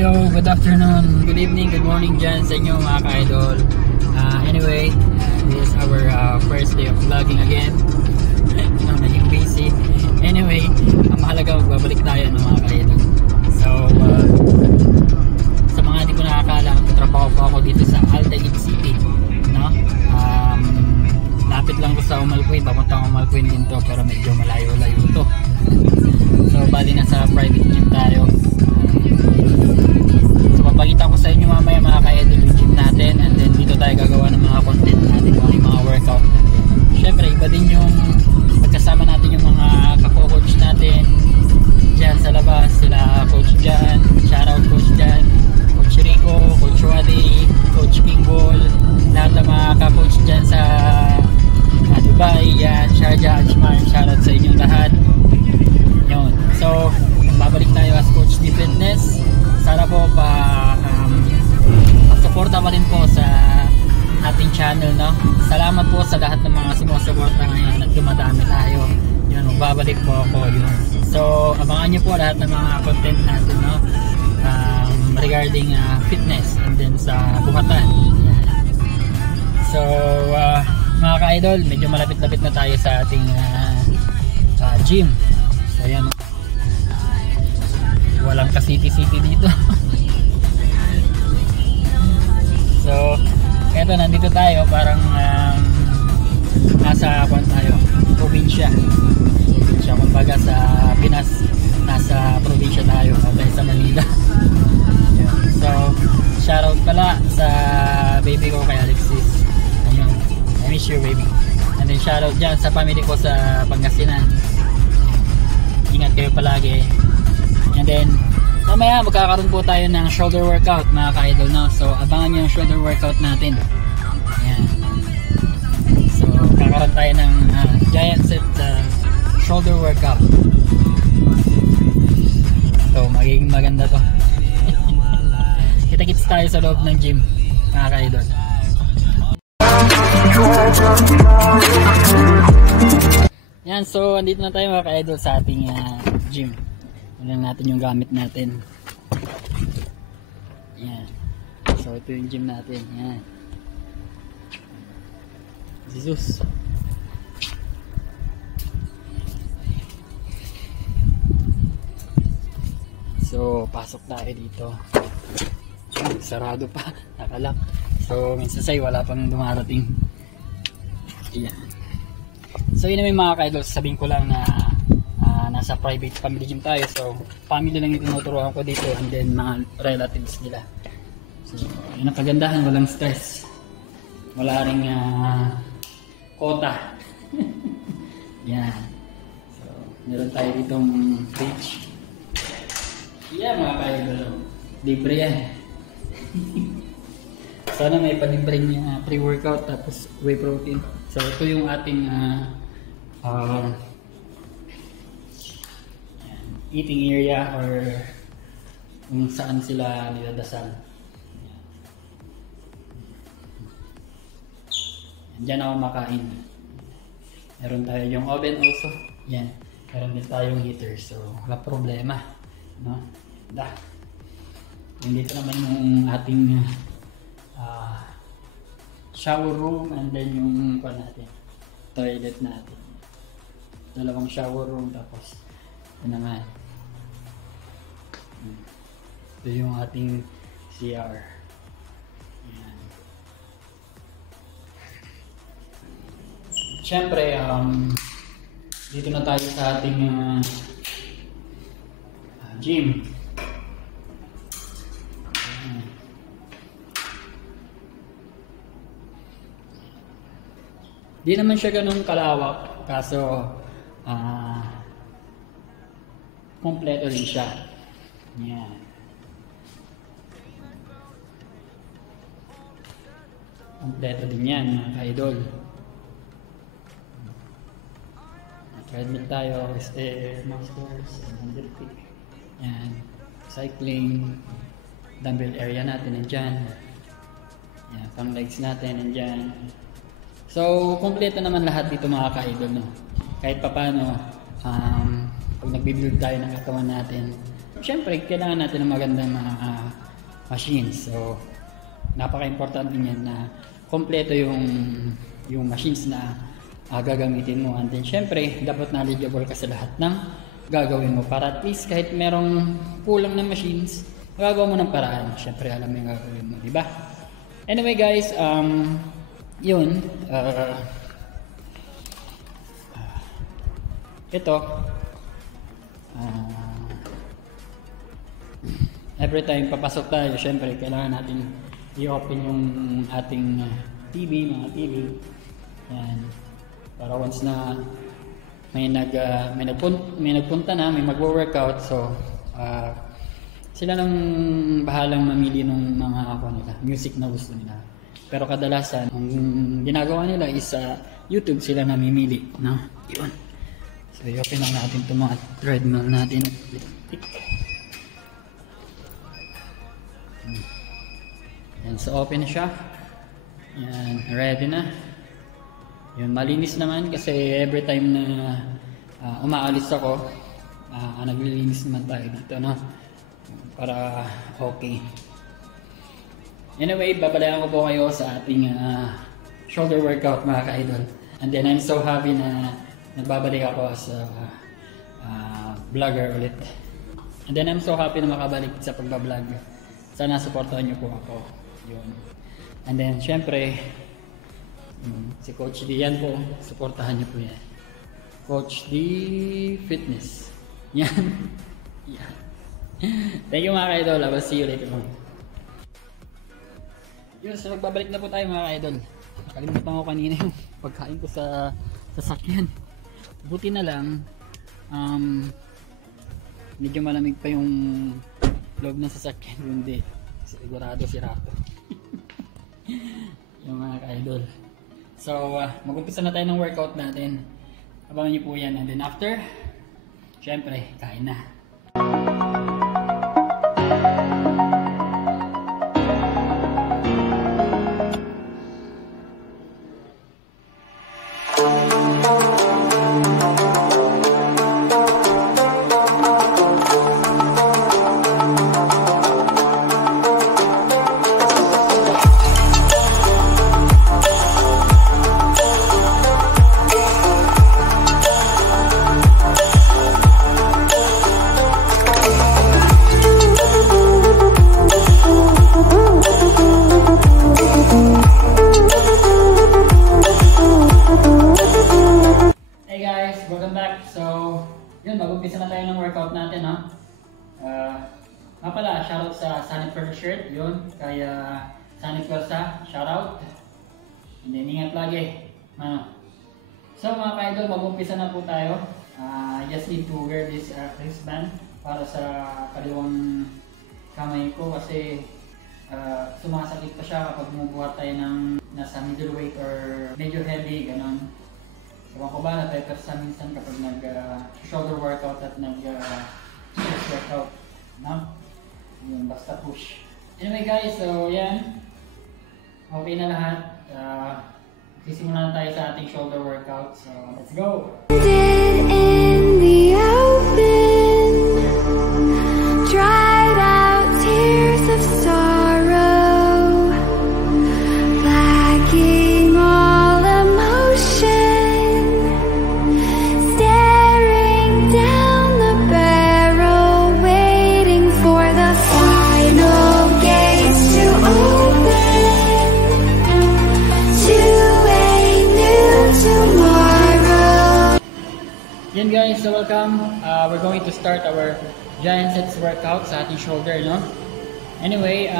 Yo, good afternoon, good evening, good morning dyan sa inyo mga ka-idol. Anyway, this is our first day of vlogging again. Naging busy. Anyway, ang mahalaga magbabalik tayo ng mga ka-idol. So, sa mga hindi ko nakakala, trabaho po ako dito sa Altair City, no? Lapit lang ko sa Umalquin, papuntang Umalquin din to, pero medyo malayo-layo to. So, bali na sa private gym tayo. So papakita ko sa inyo mamaya mga ka-idol yung gym natin, and then dito tayo gagawa ng mga content natin, yung mga workout natin. Syempre iba din yung pagkasama natin yung mga kako-coach natin dyan sa labas, sila Coach Jan, shoutout Coach Jan, Coach Rico, Coach Wadi, Coach Pingball, lahat ng mga ka-coach dyan sa Dubai, yan, Sharjah, Ajman, shoutout sa inyong lahat. Yun. So babalik tayo as Coach D Fitness. Sana po suporta pa rin po sa ating channel, no? Salamat po sa lahat ng mga sumusuporta ngayon at dumadami tayo. Yun, magbabalik po ako yun. So abangan nyo po lahat ng mga content natin, no? Regarding fitness and then sa buhatan. Yan. So mga ka-idol, medyo malapit-lapit na tayo sa ating gym. So yan, no? Walang ka-city-city dito. So eto, nandito tayo parang nasa probinsya, kumbaga sa Pinas, nasa probinsya tayo, okay, sa Manila. So shoutout pala sa baby ko, kay Alexis. Ayun, I miss you baby. And then shoutout dyan sa family ko sa Pangasinan. Ingat kayo palagi. And then mamaya magkakaroon po tayo ng shoulder workout mga ka-idol, no? So abangan nyo yung shoulder workout natin. Ayan. So kakaroon tayo ng giant set shoulder workout. So magiging maganda to. Kita-kits tayo sa loob ng gym mga ka-idol. Yan, so andito na tayo mga ka-idol sa ating gym. Tignan natin yung gamit natin. Yan. So ito yung gym natin. Yan. Jesus. So pasok tayo dito. Sarado pa. Nakalak. So minsan say wala pang dumarating. Yan. So yun naman mga ka-idol, sabihin ko lang na nasa private family gym tayo, so family lang yung tinuturuan ko dito, and then mga relatives nila. So yun ang kagandahan, walang stress, wala ring quota. Yan. So meron tayo ditong page. Yeah mga ka-idol, libre yan. Sana may palibreng pre-workout tapos whey protein. So ito yung ating eating area, or kung saan sila niladasan. Diyan ako makain. Meron tayo yung oven also. Yan. Meron din tayong heater, so wala problema, no? Dito naman yung ating shower room, and then yung toilet natin. Dalawang shower room, tapos ito naman. Ito yung ating CR. Ayan. Siyempre, dito na tayo sa ating gym. Ayan. Di naman siya ganun kalawak, kaso kompleto rin siya. Yan. Kompleto din yan mga ka-idol. Treadmill tayo, masters, yan. Cycling, dumbbell area natin nandyan. Yan, pang legs natin nandyan. So kompleto naman lahat dito mga ka-idol, no? Kahit papano pag nagbi-build tayo ng katawan natin, syempre, kailangan natin ng magandang mga machines. So, napaka-importante niyan na kompleto yung machines na gagamitin mo. And then, syempre, dapat knowledgeable ka sa lahat ng gagawin mo para at least kahit merong kulang na machines, magagawa mo ng paraan. Syempre, alam mo yung gagawin mo, di ba? Anyway guys, yun. Ito. Every time papasok tayo, syempre, kailangan natin i-open yung ating mga TV. Yan. Para once na may nagpunta na, may magwo-workout, so sila nang bahalang mamili ng mga nila, music na gusto nila. Pero kadalasan, ang ginagawa nila is YouTube sila namimili, no? Yun. So, i-open lang natin itong mga treadmill natin. Yan, so open siya. Yan, ready na. Yun, malinis naman kasi every time na umaalis ako, naglilinis naman tayo dito, no? Para okay. Anyway, babalayan ko po kayo sa ating shoulder workout, mga ka-idol. And then I'm so happy na nagbabalik ako as vlogger ulit. And then I'm so happy na makabalik sa pagbablog. Sana supportahan niyo po ako. Yun. And then syempre, si Coach D yan po, supportahan niyo po yan. Coach D Fitness. Yan. Yan. Thank you mga ka-idol. I will see you later on. Yun, so magbabalik na po tayo mga ka-idol. Nakalimutan ko kanina yung pagkain ko sa sasakyan. Buti na lang, medyo malamig pa yung loob ng sasakyan. Hindi, sigurado sirado. Yung mga ka-idol. So, mag-umpisa na tayo ng workout natin. Abangan niyo po yan. And then after, syempre, kain na. Mag-umpisa na tayo ng workout natin, no? Nga pala, shoutout sa Sonic for the shirt, yun. Kaya Sonic Versa, shoutout. And then, ingat lagi. So mga ka-idol, mag-umpisa na po tayo. Just need to wear this wristband para sa kaliwang kamay ko kasi sumasakit pa siya kapag bumubuhat tayo ng nasa middleweight or medyo heavy, ganon. Ewan ko ba, napepersa minsan kapag nag-shoulder workout at nag-chest workout, no? Yun, basta push. Anyway guys, so yan. Okay na lahat. Sisimulan na tayo sa ating shoulder workout. So, let's go! In the open, dried out tears of sorrow, lacking all emotion. Yan guys, so welcome. We're going to start our giant sets workout sa ating shoulder, no? Anyway,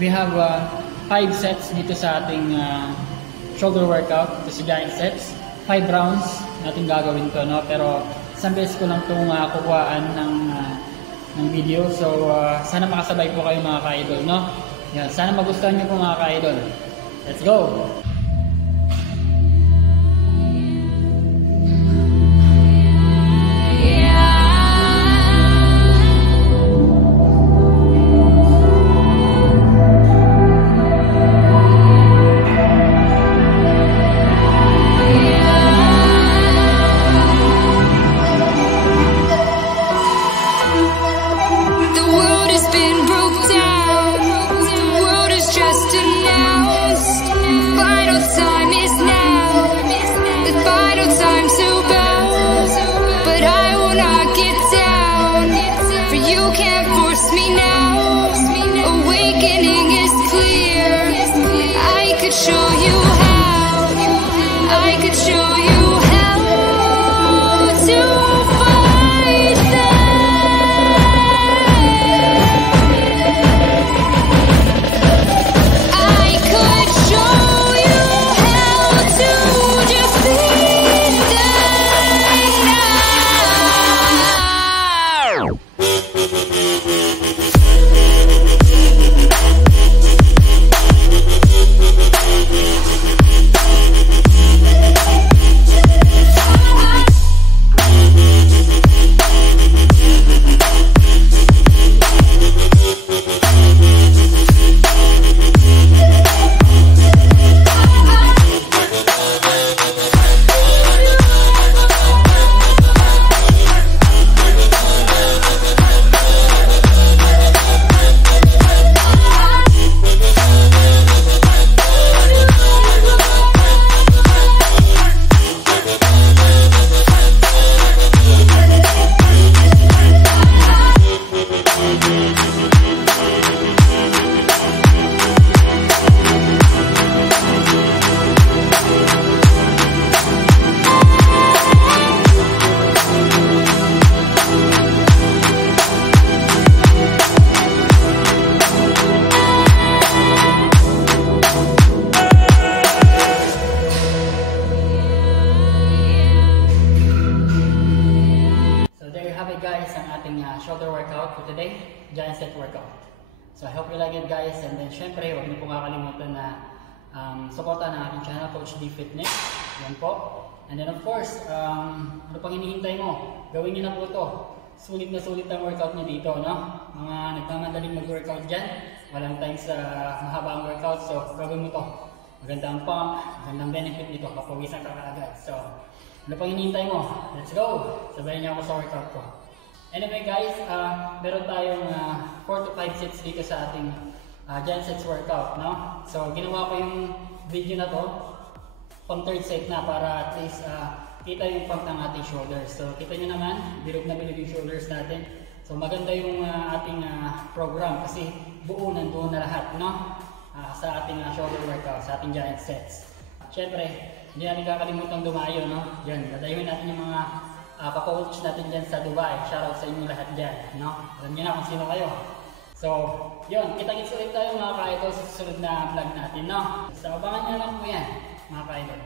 we have 5 sets dito sa ating shoulder workout. Ito si giant sets. 5 rounds natin gagawin to, no? Pero isang beses ko lang itong kukuhaan ng video. So, sana makasabay po kayo mga ka-idol, no? Yan, sana magustuhan nyo po mga ka-idol. Let's go! shoulder workout for today, giant set workout. So I hope you like it guys, and then syempre huwag niyo po kakalimutan na suportahan ang ating channel, Coach D Fitness. Yan po. And then of course, ano pang hinihintay mo? Gawin niyo na po ito. Sulit na sulit ang workout niyo dito, no? Mga nagmamadaling mag-workout dyan, walang time sa mahabang workout, so gawin mo ito. Magandang pump, magandang benefit dito, papawisan ka kaagad. So, ano pang hinihintay mo? Let's go! Sabayan niyo ako sa workout ko. Anyway guys, meron tayong 4 to 5 sets dito sa ating giant sets workout, no? So, ginawa ko yung video na to pang third set na para at least kita yung pump ng ating shoulders. So, kita nyo naman, bilog na bilog yung shoulders natin. So, maganda yung ating program kasi buo nandoon na lahat, no? Sa ating shoulder workout, sa ating giant sets. Siyempre, hindi natin kakalimutan dumayo, no? Yan, dadayuhin natin yung mga kakoach natin dyan sa Dubai. Shoutout sa inyo lahat dyan, no? Alam nyo na kung sino kayo. So, yun, kita-kits ulit tayo mga ka-idol sa susunod na vlog natin, no? So, abangan nyo lang po yan, mga ka-idol.